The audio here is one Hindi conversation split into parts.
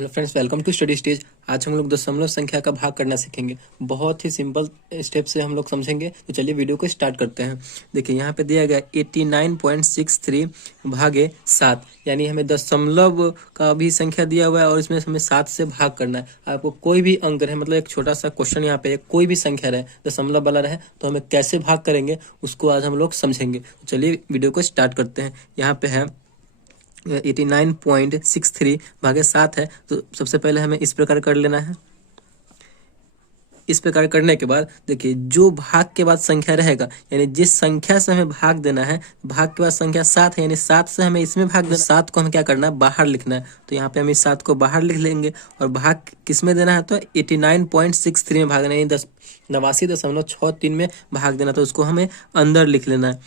Hello friends, welcome to study stage. आज हम लोग दशमलव संख्या का भाग करना सीखेंगे। बहुत ही सिंपल स्टेप से हम लोग समझेंगे। तो चलिए वीडियो को स्टार्ट करते हैं। देखिए यहाँ पे दिया गया 89.63 भागे 7, यानी हमें दशमलव का भी संख्या दिया हुआ है और इसमें हमें 7 से भाग करना है। आपको कोई भी अंक रहे, मतलब एक छोटा सा क्वेश्चन यहाँ पे कोई भी संख्या रहे, दशमलव वाला रहे, तो हमें कैसे भाग करेंगे उसको आज हम लोग समझेंगे। तो चलिए वीडियो को स्टार्ट करते हैं। यहाँ पे है 89.63 भागे 7 है। तो सबसे पहले हमें इस प्रकार कर लेना है। इस प्रकार करने के बाद देखिए जो भाग के बाद संख्या रहेगा, यानी जिस संख्या से हमें भाग देना है, भाग के बाद संख्या 7 है, यानी 7 से हमें इसमें भाग देना। 7 को हमें क्या करना है, बाहर लिखना है। तो यहाँ पे हम इस 7 को बाहर लिख लेंगे और भाग किस में देना है, तो 89.63 में भाग देना है, 89.63 में भाग देना। तो उसको हमें अंदर लिख लेना है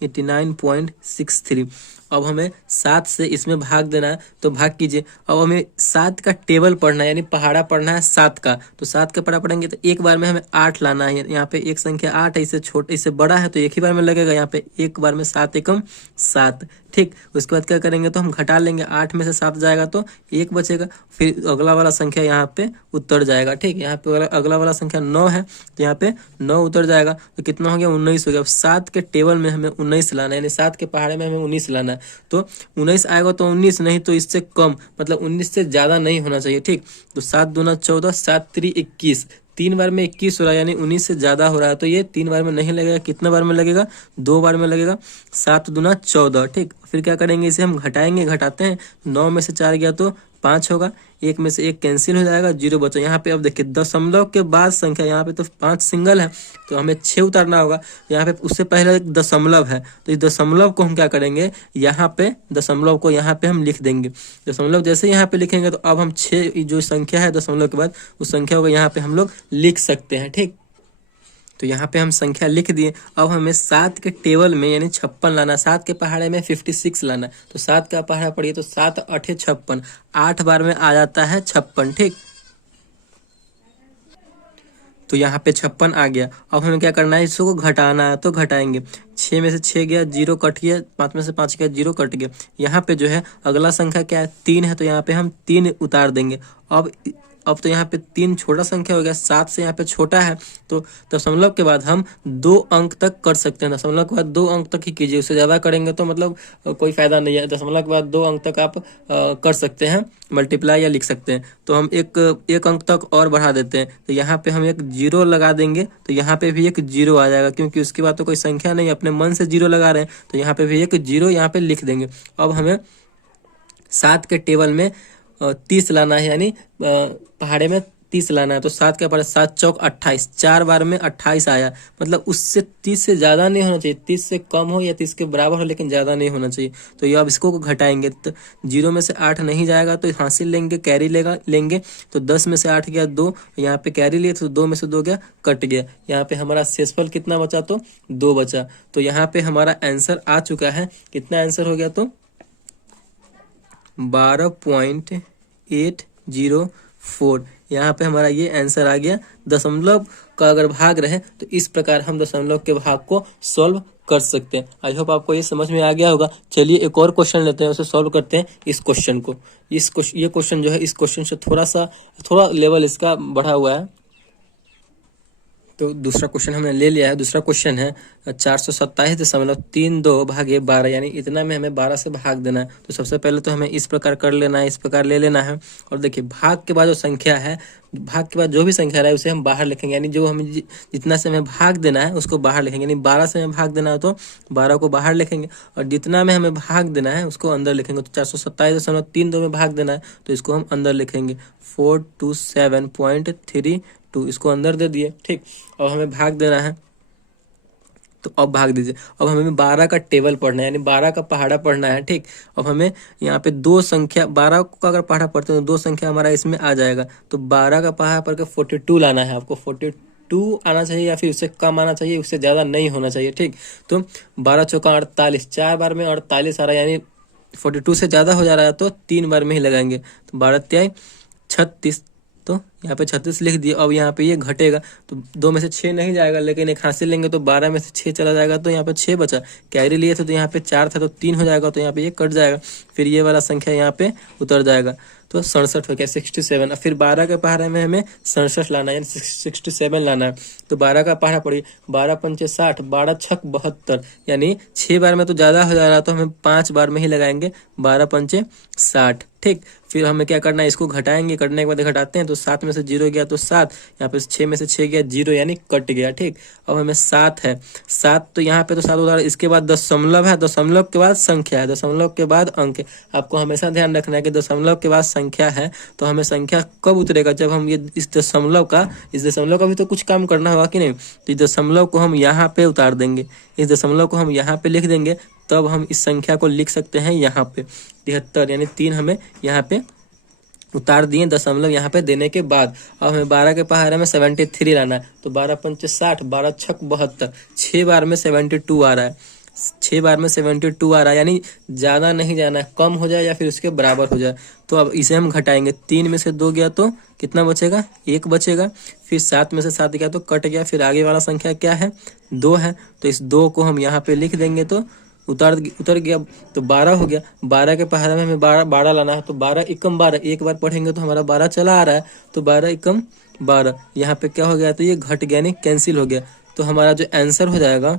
89.63। अब हमें 7 से इसमें भाग देना है, तो भाग कीजिए। अब हमें 7 का टेबल पढ़ना है, यानी पहाड़ा पढ़ना है 7 का। तो 7 का पढ़ा पढ़ेंगे तो एक बार में हमें 8 लाना है। यहाँ पे एक संख्या 8 है, इससे छोटा इससे बड़ा है तो एक ही बार में लगेगा। यहाँ पे एक बार में 7 एकम 7, ठीक। उसके बाद क्या करेंगे, तो हम घटा लेंगे। 8 में से 7 जाएगा तो 1 बचेगा, फिर अगला वाला संख्या यहाँ पे उतर जाएगा, ठीक। यहाँ पे अगला वाला संख्या 9 है, तो यहाँ पे 9 उतर जाएगा। तो कितना हो गया, 19 हो गया। अब 7 के टेबल में हमें 19 लाना है, यानी 7 के पहाड़े में हमें 19 लाना है। तो 19 आएगा तो 19 नहीं तो इससे कम, मतलब 19 से ज्यादा नहीं होना चाहिए, ठीक। तो 7 दूना 14, 7 3 21, 3 बार में 21 हो रहा है, यानी 19 से ज्यादा हो रहा है। तो ये 3 बार में नहीं लगेगा, कितना बार में लगेगा, 2 बार में लगेगा। 7 दूना 14, ठीक। फिर क्या करेंगे, इसे हम घटाएंगे, घटाते हैं। 9 में से 4 गया तो 5 होगा, 1 में से 1 कैंसिल हो जाएगा, 0 बचा। यहाँ पे अब देखिए दशमलव के बाद संख्या, यहाँ पे तो 5 सिंगल है तो हमें 6 उतारना होगा। यहाँ पे उससे पहले एक दशमलव है, तो इस दशमलव को हम क्या करेंगे, यहाँ पे दशमलव को यहाँ पे हम लिख देंगे। दशमलव जैसे यहाँ पे लिखेंगे तो अब हम 6 जो संख्या है दशमलव के बाद, उस संख्या को यहाँ पे हम लोग लिख सकते हैं, ठीक। तो यहाँ पे हम संख्या लिख दिए। अब हमें 7 के टेबल में यानी 56 लाना, 7 के पहाड़े में 56 लाना। तो 7 का पहाड़ा पढ़िए तो 7 8 56, 8 बार में आ जाता है 56, ठीक। तो यहाँ पे 56 आ गया। अब हमें क्या करना है, इसको घटाना है, तो घटाएंगे। 6 में से 6 गया, 0 कट गया, 5 में से 5 गया, 0 कट गया। यहाँ पे जो है अगला संख्या क्या है, 3 है, तो यहाँ पे हम 3 उतार देंगे। अब तो यहाँ पे 3 छोटा संख्या हो गया, 7 से यहाँ पे छोटा है। तो दशमलव के बाद हम 2 अंक तक कर सकते हैं। दशमलव के बाद 2 अंक तक ही कीजिए, उससे ज़्यादा करेंगे तो मतलब कोई फायदा नहीं है। दशमलव के बाद 2 अंक तक आप कर सकते हैं, मल्टीप्लाई या लिख सकते हैं। तो हम एक अंक तक और बढ़ा देते हैं। तो यहाँ पे हम एक 0 लगा देंगे, तो यहाँ पे भी एक 0 आ जाएगा, क्योंकि उसके बाद तो कोई संख्या नहीं, अपने मन से 0 लगा रहे हैं। तो यहाँ पे भी एक 0 यहाँ पे लिख देंगे। अब हमें 7 के टेबल में 30 लाना है, यानी पहाड़े में 30 लाना है। तो 7 के पहाड़े 7 चौक 28, 4 बार में 28 आया। मतलब उससे 30 से ज्यादा नहीं होना चाहिए, 30 से कम हो या 30 के बराबर हो, लेकिन ज्यादा नहीं होना चाहिए। तो ये अब इसको घटाएंगे, तो 0 में से 8 नहीं जाएगा तो हासिल लेंगे, कैरी लेंगे। तो 10 में से 8 गया 2, यहाँ पे कैरी लिए तो 2 में से 2 गया, कट गया। यहाँ पे हमारा शेषफल कितना बचा, तो 2 बचा। तो यहाँ पे हमारा आंसर आ चुका है। कितना आंसर हो गया, तो 12.804। यहाँ पे हमारा ये आंसर आ गया। दशमलव का अगर भाग रहे तो इस प्रकार हम दशमलव के भाग को सॉल्व कर सकते हैं। आई होप आपको ये समझ में आ गया होगा। चलिए एक और क्वेश्चन लेते हैं, उसे सॉल्व करते हैं। इस क्वेश्चन को, ये क्वेश्चन जो है, इस क्वेश्चन से थोड़ा लेवल इसका बढ़ा हुआ है। तो दूसरा क्वेश्चन हमने ले लिया है। दूसरा क्वेश्चन है 427.32 भागे 12, यानी इतना में हमें 12 से भाग देना है। तो सबसे पहले तो हमें इस प्रकार कर लेना है, इस प्रकार ले लेना है। और देखिए भाग के बाद जो संख्या है, भाग के बाद जो भी संख्या है उसे हम बाहर लिखेंगे, यानी जो हमें जितना से हमें भाग देना है उसको बाहर लिखेंगे। यानी 12 से हमें भाग देना है तो 12 को बाहर लिखेंगे, और जितना में हमें भाग देना है उसको अंदर लिखेंगे। तो 427.32 में भाग देना है तो इसको हम अंदर लिखेंगे 427.32, इसको अंदर दे दिए, ठीक। अब हमें भाग देना है, तो अब भाग दीजिए। अब हमें 12 का टेबल पढ़ना है, यानी 12 का पहाड़ा पढ़ना है, ठीक। अब हमें यहाँ पे 2 संख्या, 12 का अगर पहाड़ा पढ़ते हैं तो 2 संख्या हमारा इसमें आ जाएगा। तो 12 का पहाड़ा पढ़ के 42 लाना है आपको। 42 आना चाहिए या फिर उससे कम आना चाहिए, उससे ज्यादा नहीं होना चाहिए, ठीक। तो 12 चौका 48, 4 बार में 48 आ रहा है, यानी 42 से ज्यादा हो जा रहा है तो 3 बार में ही लगाएंगे। तो 12 तिहाई 36, तो यहाँ पे 36 लिख दिए। अब यहाँ पे ये घटेगा तो 2 में से 6 नहीं जाएगा, लेकिन एक हासिल लेंगे तो 12 में से 6 चला जाएगा, तो यहाँ पे 6 बचा। कैरी लिए थे तो यहाँ पे 4 था तो 3 हो जाएगा, तो यहाँ पे ये कट जाएगा। फिर ये वाला संख्या यहाँ पे उतर जाएगा। तो 67 हो गया 67। फिर 12 के पहाड़े में हमें 67 लाना है यानी 67 लाना है। तो 12 का पहाड़ा पड़ी 12 पंचे 60, 12 छक 72 यानी 6 बार में तो ज़्यादा हो जा रहा, तो हमें 5 बार में ही लगाएंगे 12 पंचे 60। ठीक, फिर हमें क्या करना है, इसको घटाएंगे, करने के बाद घटाते हैं तो 7 में से 0 गया तो 7, यहाँ पे 6 में से 6 गया 0 यानी कट गया। ठीक, अब हमें 7 है, 7 तो यहाँ पे तो 7 उतार, इसके बाद दशमलव है, दशमलव के बाद संख्या है, दशमलव के बाद अंक है। आपको हमेशा ध्यान रखना है कि दशमलव के बाद संख्या है, तो हमें संख्या कब उतरेगा, जब हम ये इस दशमलव का भी तो कुछ काम करना होगा कि नहीं। तो इस दशमलव को हम यहाँ पे उतार देंगे, इस दशमलव को हम यहाँ पे लिख देंगे, तब हम इस संख्या को लिख सकते हैं यहाँ पे 73 यानी 3 हमें यहाँ पे उतार दिए दशमलव यहाँ पे देने के बाद। अब हमें 12 के पहाड़े में 73 लाना है, तो 12 पंचे 60, 12 छक 72, 6 बार में 72 आ रहा है, 6 बार में 72 आ रहा है, यानी ज़्यादा नहीं जाना है, कम हो जाए या फिर उसके बराबर हो जाए। तो अब इसे हम घटाएंगे, 3 में से 2 गया तो कितना बचेगा, 1 बचेगा। फिर 7 में से 7 गया तो कट गया, फिर आगे वाला संख्या क्या है, 2 है, तो इस 2 को हम यहाँ पे लिख देंगे तो उतर गया, तो 12 हो गया। 12 के पहाड़े में हमें 12 लाना है, तो 12 एकम 12, एक बार पढ़ेंगे तो हमारा 12 चला आ रहा है, तो 12 एकम 12, यहाँ पे क्या हो गया, तो ये घट गया नहीं कैंसिल हो गया। तो हमारा जो आंसर हो जाएगा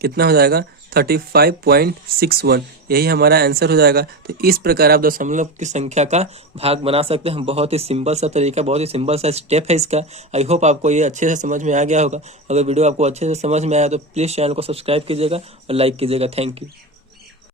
कितना हो जाएगा 35.61, यही हमारा आंसर हो जाएगा। तो इस प्रकार आप दशमलव की संख्या का भाग बना सकते हैं। बहुत ही सिंपल सा तरीका, बहुत ही सिंपल सा स्टेप है इसका। आई होप आपको ये अच्छे से समझ में आ गया होगा। अगर वीडियो आपको अच्छे से समझ में आया तो प्लीज़ चैनल को सब्सक्राइब कीजिएगा और लाइक कीजिएगा। Thank you.